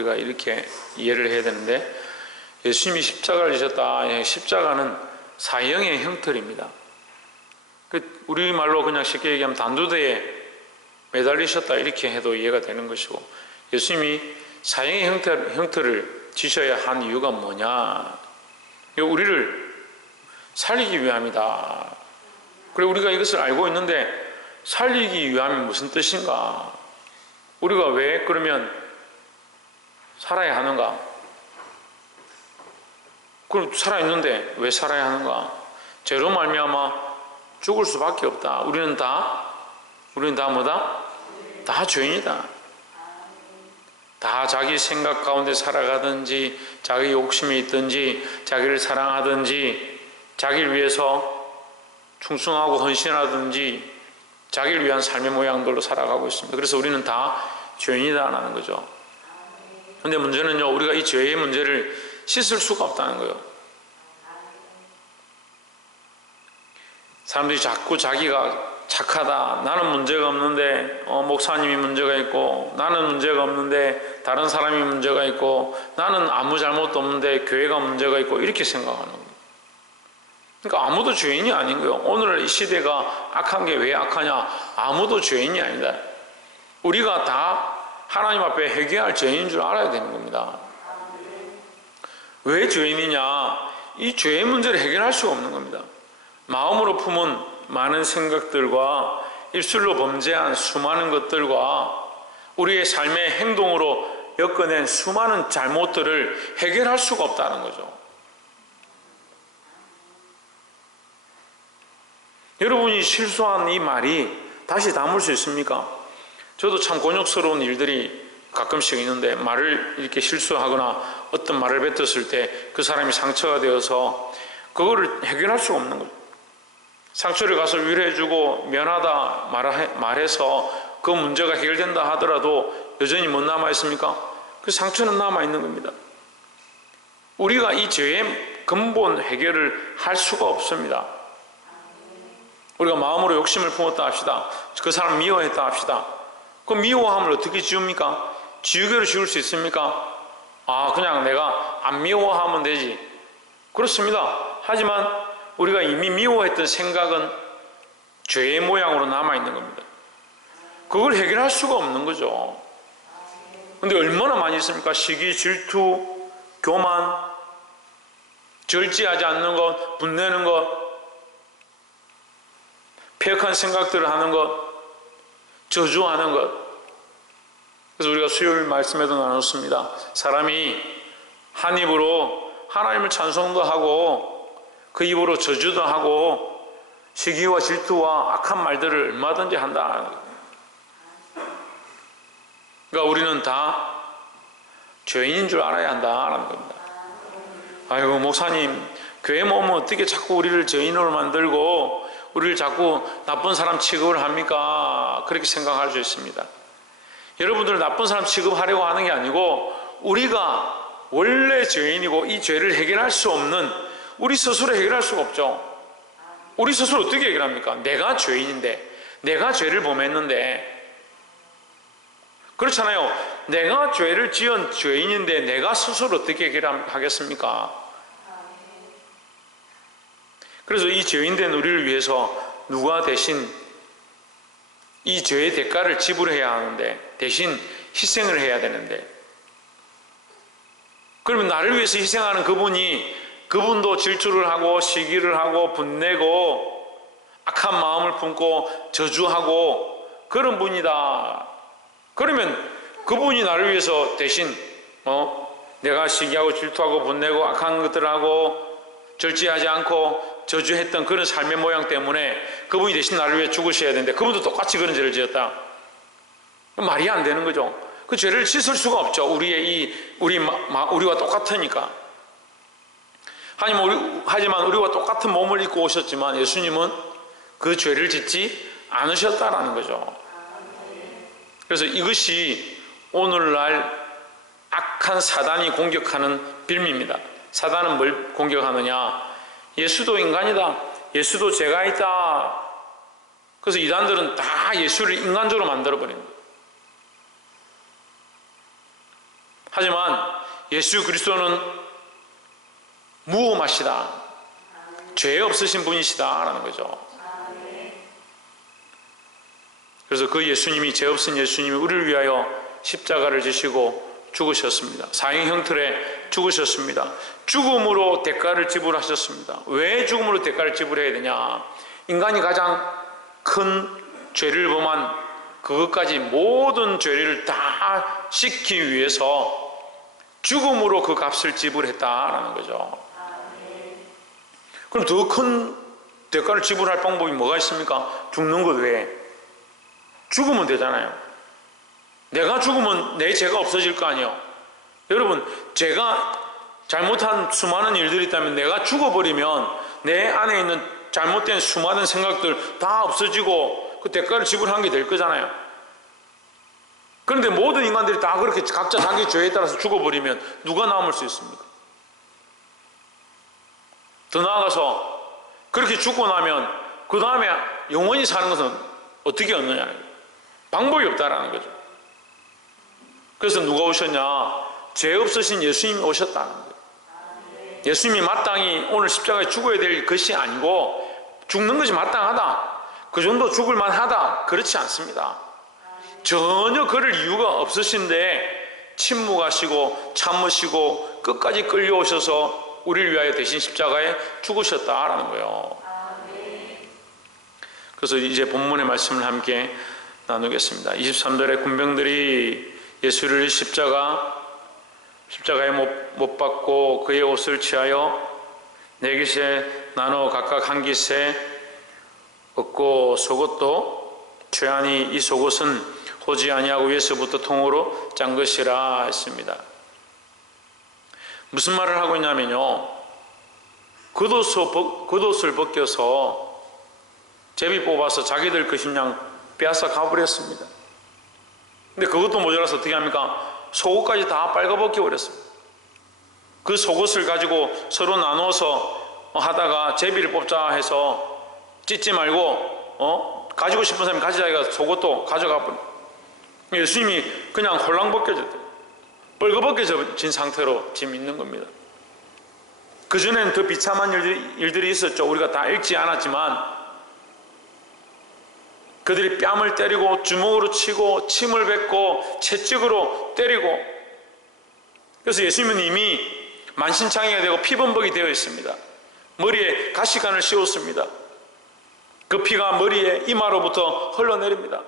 우리가 이렇게 이해를 해야 되는데, 예수님이 십자가를 지셨다. 십자가는 사형의 형틀입니다. 우리말로 그냥 쉽게 얘기하면 단두대에 매달리셨다 이렇게 해도 이해가 되는 것이고, 예수님이 사형의 형틀을 지셔야 한 이유가 뭐냐? 우리를 살리기 위함이다. 그리고 우리가 이것을 알고 있는데, 살리기 위함이 무슨 뜻인가? 우리가 왜 그러면 살아야 하는가? 그럼 살아있는데 왜 살아야 하는가? 죄로 말미암아 죽을 수밖에 없다. 우리는 다 뭐다? 다 죄인이다. 다 자기 생각 가운데 살아가든지, 자기 욕심이 있든지, 자기를 사랑하든지, 자기를 위해서 충성하고 헌신하든지, 자기를 위한 삶의 모양들로 살아가고 있습니다. 그래서 우리는 다 죄인이다라는 거죠. 그런데 문제는요, 우리가 이 죄의 문제를 씻을 수가 없다는 거예요. 사람들이 자꾸 자기가 착하다, 나는 문제가 없는데 목사님이 문제가 있고, 나는 문제가 없는데 다른 사람이 문제가 있고, 나는 아무 잘못도 없는데 교회가 문제가 있고, 이렇게 생각하는 거예요. 그러니까 아무도 죄인이 아닌 거예요. 오늘 이 시대가 악한 게 왜 악하냐? 아무도 죄인이 아니다. 우리가 다 하나님 앞에 회개할 죄인인 줄 알아야 되는 겁니다. 왜 죄인이냐? 이 죄의 문제를 해결할 수가 없는 겁니다. 마음으로 품은 많은 생각들과 입술로 범죄한 수많은 것들과 우리의 삶의 행동으로 엮어낸 수많은 잘못들을 해결할 수가 없다는 거죠. 여러분이 실수한 이 말이 다시 담을 수 있습니까? 저도 참 곤욕스러운 일들이 가끔씩 있는데, 말을 이렇게 실수하거나 어떤 말을 뱉었을 때 그 사람이 상처가 되어서 그거를 해결할 수가 없는 거죠. 상처를 가서 위로해주고 미안하다 말해서 그 문제가 해결된다 하더라도 여전히 못 남아있습니까? 그 상처는 남아있는 겁니다. 우리가 이 죄의 근본 해결을 할 수가 없습니다. 우리가 마음으로 욕심을 품었다 합시다. 그 사람 미워했다 합시다. 그 미워함을 어떻게 지웁니까? 지우개로 지울 수 있습니까? 그냥 내가 안 미워하면 되지. 그렇습니다. 하지만 우리가 이미 미워했던 생각은 죄의 모양으로 남아있는 겁니다. 그걸 해결할 수가 없는 거죠. 근데 얼마나 많이 있습니까? 시기, 질투, 교만, 절제하지 않는 것, 분내는 것, 폐역한 생각들을 하는 것, 저주하는 것. 그래서 우리가 수요일 말씀에도 나눴습니다. 사람이 한 입으로 하나님을 찬송도 하고 그 입으로 저주도 하고 시기와 질투와 악한 말들을 얼마든지 한다. 그러니까 우리는 다 죄인인 줄 알아야 한다라는 겁니다. 아이고 목사님, 교회 오면 어떻게 자꾸 우리를 죄인으로 만들고 우리를 자꾸 나쁜 사람 취급을 합니까? 그렇게 생각할 수 있습니다. 여러분들 나쁜 사람 취급하려고 하는 게 아니고, 우리가 원래 죄인이고 이 죄를 해결할 수 없는, 우리 스스로 해결할 수가 없죠. 우리 스스로 어떻게 해결합니까? 내가 죄인인데, 내가 죄를 범했는데. 그렇잖아요. 내가 죄를 지은 죄인인데 내가 스스로 어떻게 해결하겠습니까? 그래서 이 죄인된 우리를 위해서 누가 대신 이 죄의 대가를 지불해야 하는데, 대신 희생을 해야 되는데, 그러면 나를 위해서 희생하는 그분도 질투를 하고 시기를 하고 분내고 악한 마음을 품고 저주하고 그런 분이다. 그러면 그분이 나를 위해서 대신 내가 시기하고 질투하고 분내고 악한 것들을 하고 절제하지 않고 저주했던 그런 삶의 모양 때문에 그분이 대신 나를 위해 죽으셔야 되는데, 그분도 똑같이 그런 죄를 지었다. 말이 안 되는 거죠. 그 죄를 씻을 수가 없죠. 우리와 똑같으니까. 하지만 우리와 똑같은 몸을 입고 오셨지만 예수님은 그 죄를 짓지 않으셨다라는 거죠. 그래서 이것이 오늘날 악한 사단이 공격하는 빌미입니다. 사단은 뭘 공격하느냐? 예수도 인간이다. 예수도 죄가 있다. 그래서 이단들은 다 예수를 인간적으로 만들어버린 거예요. 하지만 예수 그리스도는 무험하시다, 죄 없으신 분이시다라는 거죠. 그래서 그 예수님이, 죄 없은 예수님이 우리를 위하여 십자가를 지시고 죽으셨습니다. 사형 형틀에 죽으셨습니다. 죽음으로 대가를 지불하셨습니다. 왜 죽음으로 대가를 지불해야 되냐? 인간이 가장 큰 죄를 범한 그것까지 모든 죄를 다 씻기 위해서 죽음으로 그 값을 지불했다라는 거죠. 그럼 더 큰 대가를 지불할 방법이 뭐가 있습니까? 죽는 것 외에. 죽으면 되잖아요. 내가 죽으면 내 죄가 없어질 거 아니에요. 여러분, 제가 잘못한 수많은 일들이 있다면 내가 죽어버리면 내 안에 있는 잘못된 수많은 생각들 다 없어지고 그 대가를 지불한 게 될 거잖아요. 그런데 모든 인간들이 다 그렇게 각자 자기 죄에 따라서 죽어버리면 누가 남을 수 있습니까? 더 나아가서 그렇게 죽고 나면 그 다음에 영원히 사는 것은 어떻게 얻느냐는 거예요. 방법이 없다라는 거죠. 그래서 누가 오셨냐? 죄 없으신 예수님이 오셨다는 거예요. 예수님이 마땅히 오늘 십자가에 죽어야 될 것이 아니고 죽는 것이 마땅하다, 그 정도 죽을 만하다, 그렇지 않습니다. 전혀 그럴 이유가 없으신데 침묵하시고 참으시고 끝까지 끌려오셔서 우리를 위하여 대신 십자가에 죽으셨다라는 거예요. 그래서 이제 본문의 말씀을 함께 나누겠습니다. 23절에 군병들이 예수를 십자가에 못 박고 그의 옷을 취하여 네 깃에 나눠 각각 한 깃에 얻고 속옷도 취하니 이 속옷은 호지 아니하고 위에서부터 통으로 짠 것이라 했습니다. 무슨 말을 하고 있냐면요, 겉옷을 벗겨서 제비 뽑아서 자기들 것이냥 빼앗아 가버렸습니다. 근데 그것도 모자라서 어떻게 합니까? 속옷까지 다 빨가벗겨 버렸습니다. 그 속옷을 가지고 서로 나눠서 하다가 제비를 뽑자 해서 찢지 말고 가지고 싶은 사람이 가지자기가 속옷도 가져가 버려. 예수님이 그냥 홀랑벗겨졌대요. 뻘거벗겨진 상태로 지금 있는 겁니다. 그전에는 더 비참한 일들이 있었죠. 우리가 다 읽지 않았지만 그들이 뺨을 때리고 주먹으로 치고 침을 뱉고 채찍으로 때리고, 그래서 예수님은 이미 만신창이가 되고 피범벅이 되어 있습니다. 머리에 가시관을 씌웠습니다. 그 피가 머리에 이마로부터 흘러내립니다.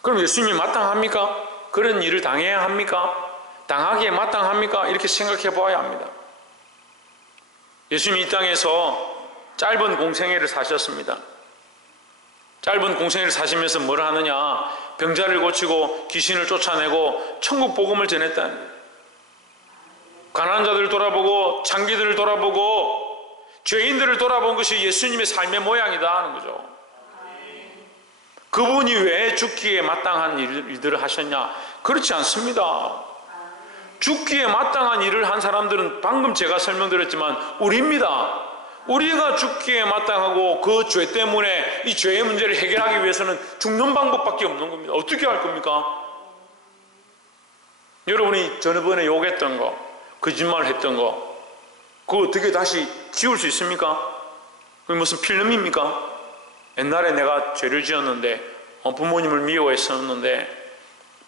그럼 예수님이 마땅합니까? 그런 일을 당해야 합니까? 당하기에 마땅합니까? 이렇게 생각해 보아야 합니다. 예수님이 이 땅에서 짧은 공생애를 사셨습니다. 짧은 공생애를 사시면서 뭘 하느냐? 병자를 고치고 귀신을 쫓아내고 천국 복음을 전했다는 거예요. 가난한 자들을 돌아보고 장기들을 돌아보고 죄인들을 돌아본 것이 예수님의 삶의 모양이다 하는 거죠. 그분이 왜 죽기에 마땅한 일들을 하셨냐? 그렇지 않습니다. 죽기에 마땅한 일을 한 사람들은 방금 제가 설명드렸지만 우리입니다. 우리가 죽기에 마땅하고 그 죄 때문에 이 죄의 문제를 해결하기 위해서는 죽는 방법밖에 없는 겁니다. 어떻게 할 겁니까? 여러분이 전번에 욕했던 거, 거짓말 했던 거, 그거 어떻게 다시 지울 수 있습니까? 그게 무슨 필름입니까? 옛날에 내가 죄를 지었는데 부모님을 미워했었는데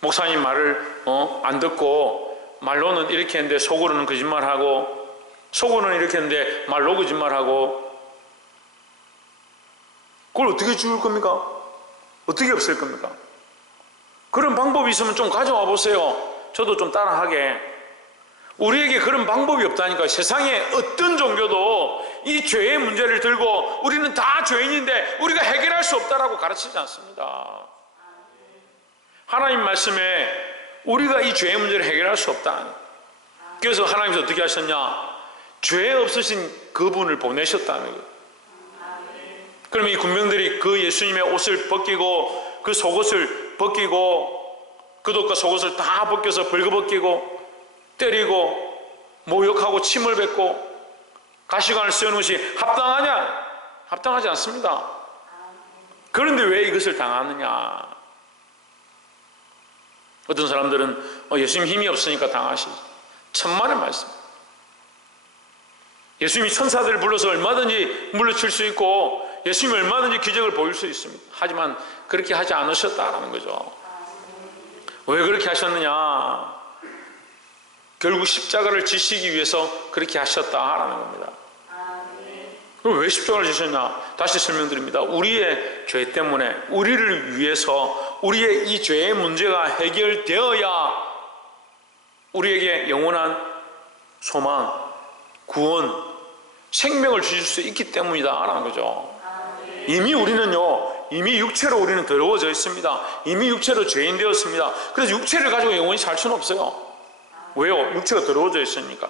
목사님 말을 안 듣고 말로는 이렇게 했는데 속으로는 거짓말하고, 속으로는 이렇게 했는데 말로 거짓말하고, 그걸 어떻게 지울 겁니까? 어떻게 없앨 겁니까? 그런 방법이 있으면 좀 가져와 보세요. 저도 좀 따라하게. 우리에게 그런 방법이 없다니까. 세상에 어떤 종교도 이 죄의 문제를 들고 우리는 다 죄인인데 우리가 해결할 수 없다라고 가르치지 않습니다. 하나님 말씀에 우리가 이 죄의 문제를 해결할 수 없다. 그래서 하나님께서 어떻게 하셨냐? 죄 없으신 그분을 보내셨다는 거예요. 그럼 이 군병들이 그 예수님의 옷을 벗기고 그 속옷을 벗기고 겉옷과 속옷을 다 벗겨서 벌거벗기고 때리고 모욕하고 침을 뱉고 가시관을 씌우는 것이 합당하냐? 합당하지 않습니다. 그런데 왜 이것을 당하느냐? 어떤 사람들은 예수님 힘이 없으니까 당하시지. 천만의 말씀. 예수님이 천사들을 불러서 얼마든지 물리칠 수 있고 예수님이 얼마든지 기적을 보일 수 있습니다. 하지만 그렇게 하지 않으셨다라는 거죠. 왜 그렇게 하셨느냐? 결국 십자가를 지시기 위해서 그렇게 하셨다라는 겁니다. 그럼 왜 십자가를 지셨냐? 다시 설명드립니다. 우리의 죄 때문에, 우리를 위해서 우리의 이 죄의 문제가 해결되어야 우리에게 영원한 소망, 구원, 생명을 주실 수 있기 때문이다 라는 거죠. 이미 우리는요, 이미 육체로 우리는 더러워져 있습니다. 이미 육체로 죄인 되었습니다. 그래서 육체를 가지고 영원히 살 수는 없어요. 왜요? 육체가 더러워져 있으니까.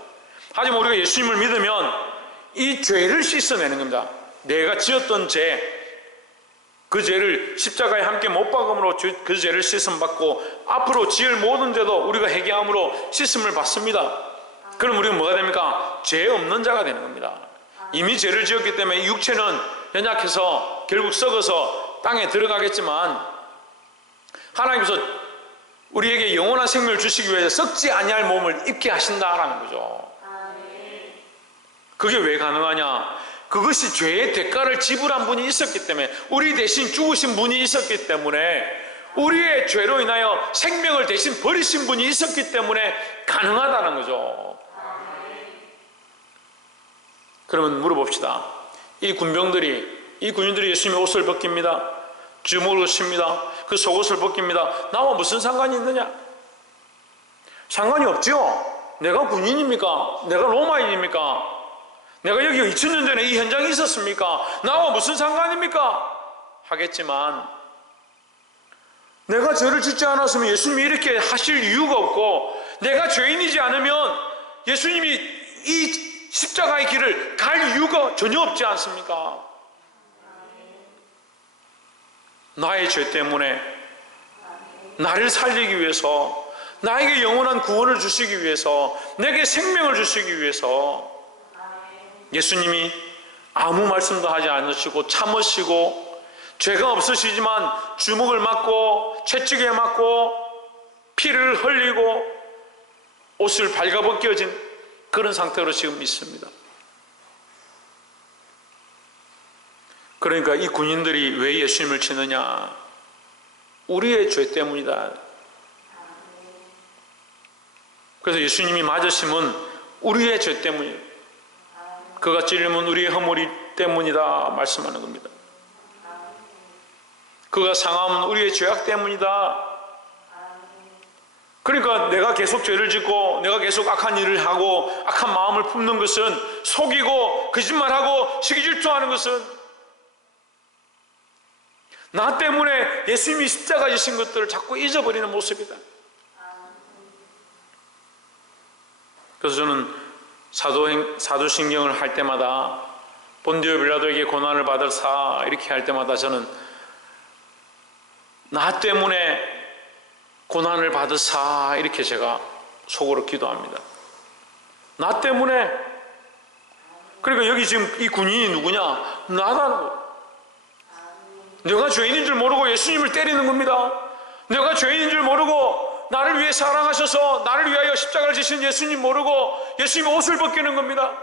하지만 우리가 예수님을 믿으면 이 죄를 씻어내는 겁니다. 내가 지었던 죄, 그 죄를 십자가에 함께 못 박음으로 그 죄를 씻음 받고 앞으로 지을 모든 죄도 우리가 회개함으로 씻음을 받습니다. 그럼 우리는 뭐가 됩니까? 죄 없는 자가 되는 겁니다. 이미 죄를 지었기 때문에 육체는 연약해서 결국 썩어서 땅에 들어가겠지만 하나님께서 우리에게 영원한 생명을 주시기 위해서 썩지 아니할 몸을 입게 하신다라는 거죠. 그게 왜 가능하냐? 그것이 죄의 대가를 지불한 분이 있었기 때문에, 우리 대신 죽으신 분이 있었기 때문에, 우리의 죄로 인하여 생명을 대신 버리신 분이 있었기 때문에 가능하다는 거죠. 그러면 물어봅시다. 이 군병들이, 이 군인들이 예수님의 옷을 벗깁니다. 주먹을 칩니다. 그 속옷을 벗깁니다. 나와 무슨 상관이 있느냐? 상관이 없죠. 내가 군인입니까? 내가 로마인입니까? 내가 여기 2000년 전에 이 현장에 있었습니까? 나와 무슨 상관입니까? 하겠지만 내가 죄를 짓지 않았으면 예수님이 이렇게 하실 이유가 없고, 내가 죄인이지 않으면 예수님이 이 십자가의 길을 갈 이유가 전혀 없지 않습니까? 나의 죄 때문에 나를 살리기 위해서, 나에게 영원한 구원을 주시기 위해서, 내게 생명을 주시기 위해서 예수님이 아무 말씀도 하지 않으시고 참으시고, 죄가 없으시지만 주먹을 맞고 채찍에 맞고 피를 흘리고 옷을 발가벗겨진 그런 상태로 지금 있습니다. 그러니까 이 군인들이 왜 예수님을 치느냐? 우리의 죄 때문이다. 그래서 예수님이 맞으심은 우리의 죄 때문이에요. 그가 찔림은 우리의 허물이 때문이다 말씀하는 겁니다. 그가 상함은 우리의 죄악 때문이다. 그러니까 내가 계속 죄를 짓고 내가 계속 악한 일을 하고 악한 마음을 품는 것은, 속이고 거짓말하고 시기질투하는 것은 나 때문에 예수님이 십자가 지신 것들을 자꾸 잊어버리는 모습이다. 그래서 저는 사도신경을 할 때마다 본디오 빌라도에게 고난을 받을사 이렇게 할 때마다 저는 나 때문에 고난을 받으사 이렇게 제가 속으로 기도합니다. 나 때문에. 그러니까 여기 지금 이 군인이 누구냐? 나다. 내가 죄인인 줄 모르고 예수님을 때리는 겁니다. 내가 죄인인 줄 모르고 나를 위해 사랑하셔서 나를 위하여 십자가를 지신 예수님 모르고 예수님 옷을 벗기는 겁니다.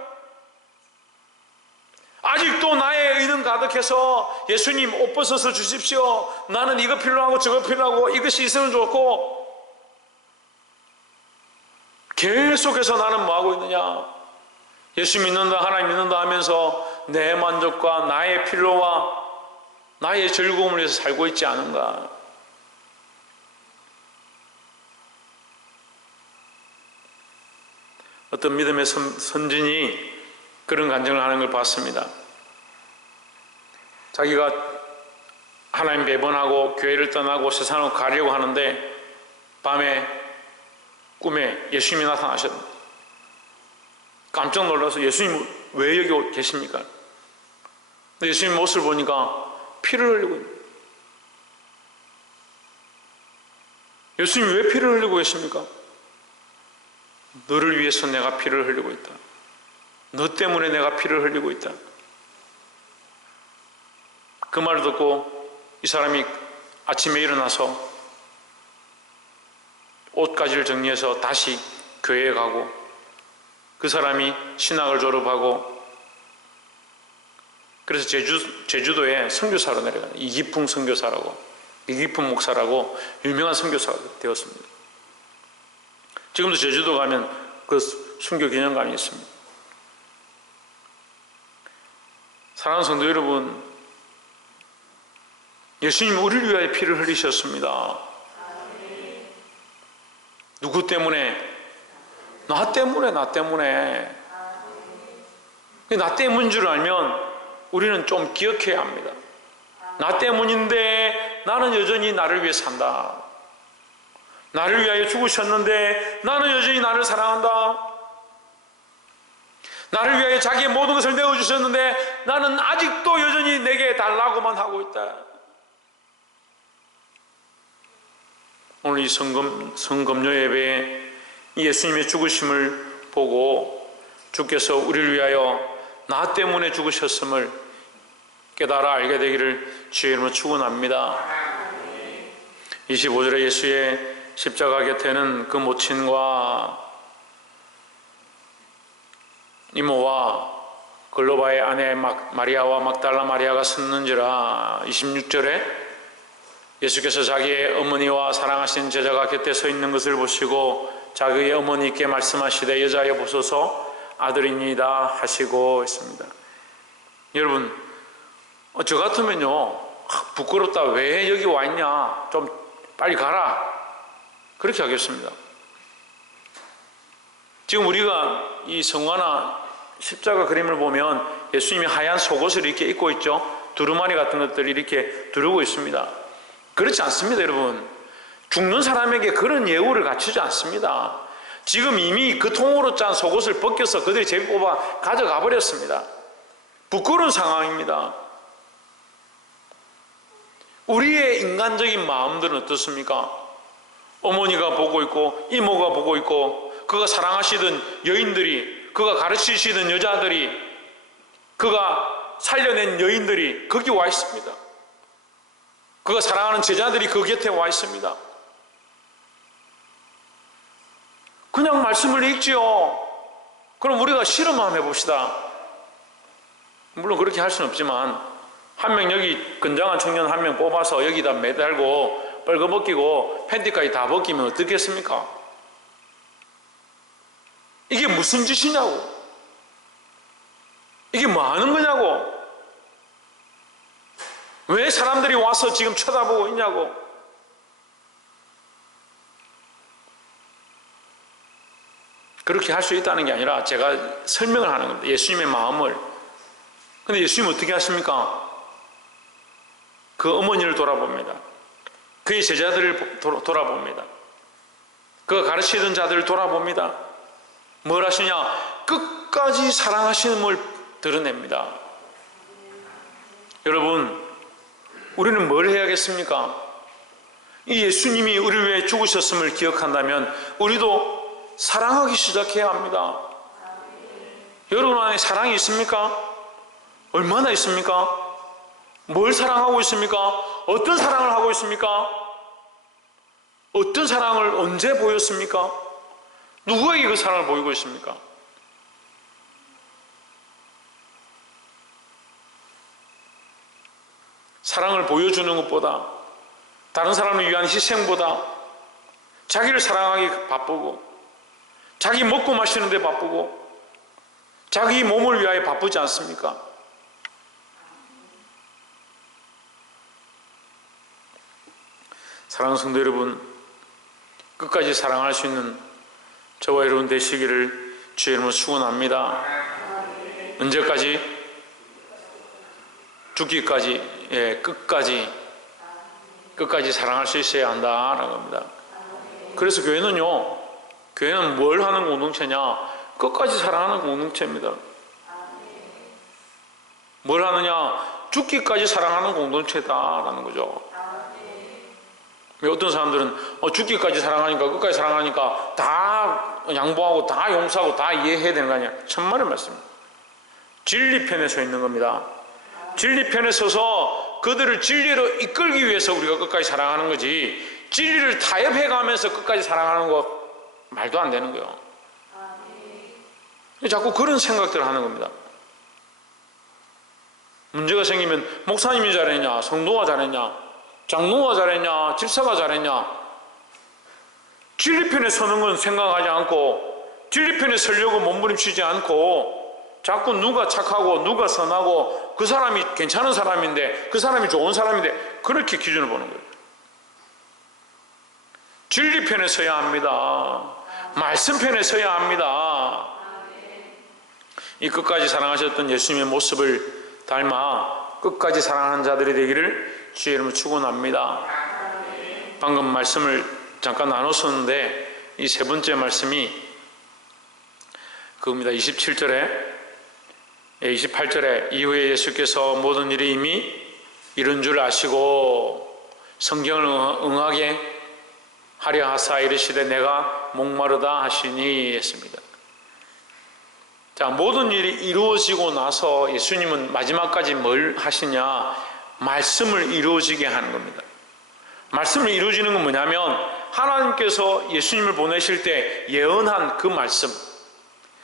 아직도 나의 의는 가득해서 예수님 옷 벗어서 주십시오. 나는 이거 필요하고 저거 필요하고 이것이 있으면 좋고, 계속해서 나는 뭐하고 있느냐? 예수 믿는다, 하나님 믿는다 하면서 내 만족과 나의 필요와 나의 즐거움을 위해서 살고 있지 않은가? 어떤 믿음의 선진이 그런 간증을 하는 걸 봤습니다. 자기가 하나님 배반하고 교회를 떠나고 세상으로 가려고 하는데 밤에 꿈에 예수님이 나타나셨습니다. 깜짝 놀라서 예수님 왜 여기 계십니까? 근데 예수님 모습을 보니까 피를 흘리고 있는 거예요. 예수님이 왜 피를 흘리고 계십니까? 너를 위해서 내가 피를 흘리고 있다. 너 때문에 내가 피를 흘리고 있다. 그 말을 듣고 이 사람이 아침에 일어나서 옷가지를 정리해서 다시 교회에 가고, 그 사람이 신학을 졸업하고, 그래서 제주도에 선교사로 내려가요. 이기풍 선교사라고, 이기풍 목사라고 유명한 선교사가 되었습니다. 지금도 제주도 가면 그 순교 기념관이 있습니다. 사랑하는 성도 여러분, 예수님 우리를 위하여 피를 흘리셨습니다. 누구 때문에? 나 때문에. 나 때문인 줄 알면 우리는 좀 기억해야 합니다. 나 때문인데 나는 여전히 나를 위해 산다. 나를 위하여 죽으셨는데 나는 여전히 나를 사랑한다. 나를 위하여 자기의 모든 것을 내어주셨는데 나는 아직도 여전히 내게 달라고만 하고 있다. 오늘 이 성검요 예배에 예수님의 죽으심을 보고 주께서 우리를 위하여 나 때문에 죽으셨음을 깨달아 알게 되기를 주의 이름으로 축원합니다. 25절에 예수의 십자가 곁에는 그 모친과 이모와 글로바의 아내 마리아와 막달라 마리아가 섰는지라. 26절에 예수께서 자기의 어머니와 사랑하신 제자가 곁에 서 있는 것을 보시고 자기의 어머니께 말씀하시되 여자여 보소서 아들이니이다 하시고 있습니다. 여러분, 저 같으면요, 부끄럽다, 왜 여기 와 있냐, 좀 빨리 가라, 그렇게 하겠습니다. 지금 우리가 이 성화나 십자가 그림을 보면 예수님이 하얀 속옷을 이렇게 입고 있죠. 두루마리 같은 것들을 이렇게 두르고 있습니다. 그렇지 않습니다, 여러분. 죽는 사람에게 그런 예우를 갖추지 않습니다. 지금 이미 그 통으로 짠 속옷을 벗겨서 그들이 제비 뽑아 가져가 버렸습니다. 부끄러운 상황입니다. 우리의 인간적인 마음들은 어떻습니까? 어머니가 보고 있고 이모가 보고 있고 그가 사랑하시던 여인들이, 그가 가르치시던 여자들이, 그가 살려낸 여인들이 거기 와 있습니다. 그가 사랑하는 제자들이 그 곁에 와 있습니다. 그냥 말씀을 읽지요. 그럼 우리가 실험 한번 해봅시다. 물론 그렇게 할 수는 없지만 한 명, 여기 건장한 청년 한 명 뽑아서 여기다 매달고 빨가벗기고 팬티까지 다 벗기면 어떻겠습니까? 이게 무슨 짓이냐고, 이게 뭐 하는 거냐고, 왜 사람들이 와서 지금 쳐다보고 있냐고. 그렇게 할 수 있다는 게 아니라 제가 설명을 하는 겁니다. 예수님의 마음을. 근데 예수님은 어떻게 하십니까? 그 어머니를 돌아봅니다. 그의 제자들을 돌아봅니다. 그가 가르치던 자들을 돌아봅니다. 뭘 하시냐? 끝까지 사랑하시는 걸 드러냅니다. 여러분, 우리는 뭘 해야겠습니까? 이 예수님이 우리를 위해 죽으셨음을 기억한다면 우리도 사랑하기 시작해야 합니다. 여러분 안에 사랑이 있습니까? 얼마나 있습니까? 뭘 사랑하고 있습니까? 어떤 사랑을 하고 있습니까? 어떤 사랑을 언제 보였습니까? 누구에게 그 사랑을 보이고 있습니까? 사랑을 보여주는 것보다, 다른 사람을 위한 희생보다 자기를 사랑하기 바쁘고, 자기 먹고 마시는 데 바쁘고, 자기 몸을 위하여 바쁘지 않습니까? 사랑하는 성도 여러분, 끝까지 사랑할 수 있는 저와 여러분 되시기를 주의 이름으로 축원합니다. 언제까지? 죽기까지, 끝까지 사랑할 수 있어야 한다라는 겁니다. 그래서 교회는 뭘 하는 공동체냐? 끝까지 사랑하는 공동체입니다. 뭘 하느냐? 죽기까지 사랑하는 공동체다라는 거죠. 어떤 사람들은 죽기까지 사랑하니까, 끝까지 사랑하니까 다 양보하고 다 용서하고 다 이해해야 되는 거 아니야? 천만의 말씀입니다. 진리 편에 서 있는 겁니다. 진리 편에 서서 그들을 진리로 이끌기 위해서 우리가 끝까지 사랑하는 거지, 진리를 타협해가면서 끝까지 사랑하는 거 말도 안 되는 거예요. 자꾸 그런 생각들을 하는 겁니다. 문제가 생기면 목사님이 잘했냐, 성도가 잘했냐, 장로가 잘했냐, 집사가 잘했냐, 진리 편에 서는 건 생각하지 않고 진리 편에 서려고 몸부림치지 않고 자꾸 누가 착하고 누가 선하고 그 사람이 괜찮은 사람인데 그 사람이 좋은 사람인데 그렇게 기준을 보는 거예요. 진리 편에 서야 합니다. 말씀 편에 서야 합니다. 이 끝까지 사랑하셨던 예수님의 모습을 닮아 끝까지 사랑하는 자들이 되기를 주의 이름으로 축원합니다. 방금 말씀을 잠깐 나눴었는데 이 세 번째 말씀이 그겁니다. 27절에 28절에 이후에 예수께서 모든 일이 이미 이룬 줄 아시고 성경을 응하게 하려 하사 이르시되 내가 목마르다 하시니 했습니다. 자, 모든 일이 이루어지고 나서 예수님은 마지막까지 뭘 하시냐? 말씀을 이루어지게 하는 겁니다. 말씀을 이루어지는 건 뭐냐면 하나님께서 예수님을 보내실 때 예언한 그 말씀,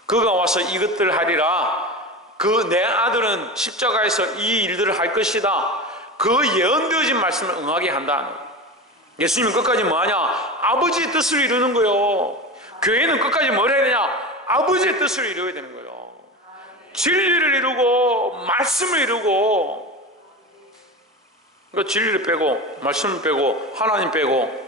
그가 와서 이것들 하리라, 그 내 아들은 십자가에서 이 일들을 할 것이다, 그 예언되어진 말씀을 응하게 한다는 거예요. 예수님은 끝까지 뭐하냐? 아버지의 뜻을 이루는 거예요. 교회는 끝까지 뭘 해야 되냐? 아버지의 뜻을 이루어야 되는 거예요. 진리를 이루고 말씀을 이루고, 그러니까 진리를 빼고 말씀을 빼고 하나님 빼고,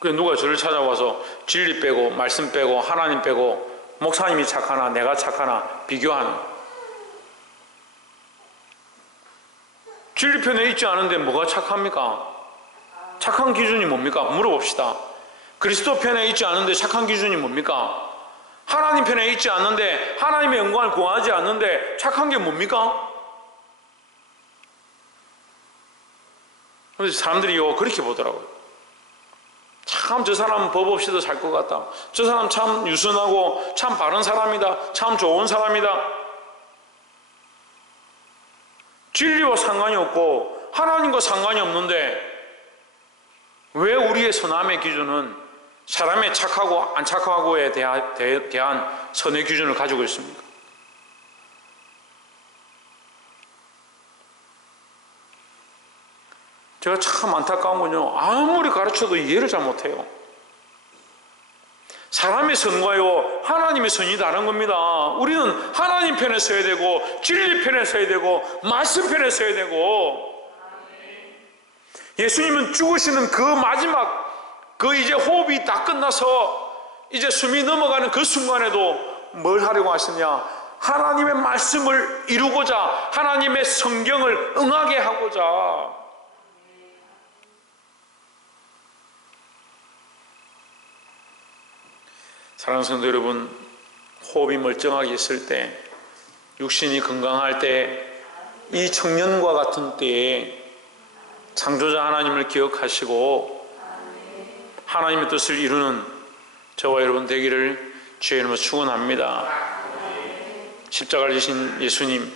그 누가 저를 찾아와서 진리 빼고 말씀 빼고 하나님 빼고 목사님이 착하나 내가 착하나 비교하는, 진리 편에 있지 않은데 뭐가 착합니까? 착한 기준이 뭡니까? 물어봅시다. 그리스도 편에 있지 않은데 착한 기준이 뭡니까? 하나님 편에 있지 않는데 하나님의 영광을 구하지 않는데 착한 게 뭡니까? 그래서 사람들이요 그렇게 보더라고요. 참 저 사람은 법 없이도 살 것 같다. 저 사람 참 유순하고 참 바른 사람이다. 참 좋은 사람이다. 진리와 상관이 없고 하나님과 상관이 없는데 왜 우리의 선함의 기준은 사람의 착하고 안 착하고에 대한 선의 기준을 가지고 있습니까? 제가 참 안타까운 건요, 아무리 가르쳐도 이해를 잘 못해요. 사람의 선과요 하나님의 선이 다른 겁니다. 우리는 하나님 편에 서야 되고 진리 편에 서야 되고 말씀 편에 서야 되고, 예수님은 죽으시는 그 마지막 그 이제 호흡이 다 끝나서 이제 숨이 넘어가는 그 순간에도 뭘 하려고 하시냐? 하나님의 말씀을 이루고자, 하나님의 성경을 응하게 하고자. 사랑하는 성도 여러분, 호흡이 멀쩡하게 있을 때, 육신이 건강할 때, 이 청년과 같은 때에 창조자 하나님을 기억하시고 하나님의 뜻을 이루는 저와 여러분 되기를 주의 이름으로 축원합니다. 십자가를 지신 예수님,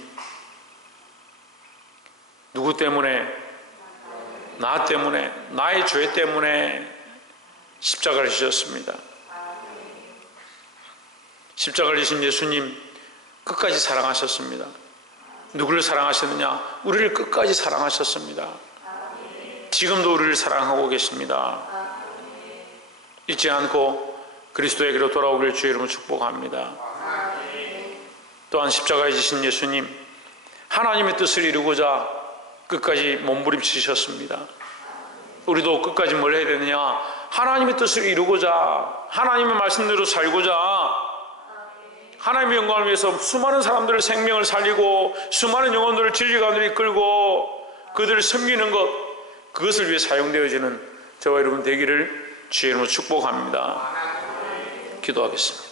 누구 때문에? 나 때문에, 나의 죄 때문에 십자가를 지셨습니다. 십자가를 지신 예수님 끝까지 사랑하셨습니다. 누구를 사랑하셨느냐? 우리를 끝까지 사랑하셨습니다. 지금도 우리를 사랑하고 계십니다. 잊지 않고 그리스도에게로 돌아오기를 주의 이름으로 축복합니다. 또한 십자가에 지신 예수님, 하나님의 뜻을 이루고자 끝까지 몸부림치셨습니다. 우리도 끝까지 뭘 해야 되느냐? 하나님의 뜻을 이루고자, 하나님의 말씀대로 살고자, 하나님의 영광을 위해서 수많은 사람들의 생명을 살리고 수많은 영혼들을 진리 가운데 이끌고 그들을 섬기는 것, 그것을 위해 사용되어지는 저와 여러분 되기를 주의 이름으로 축복합니다. 기도하겠습니다.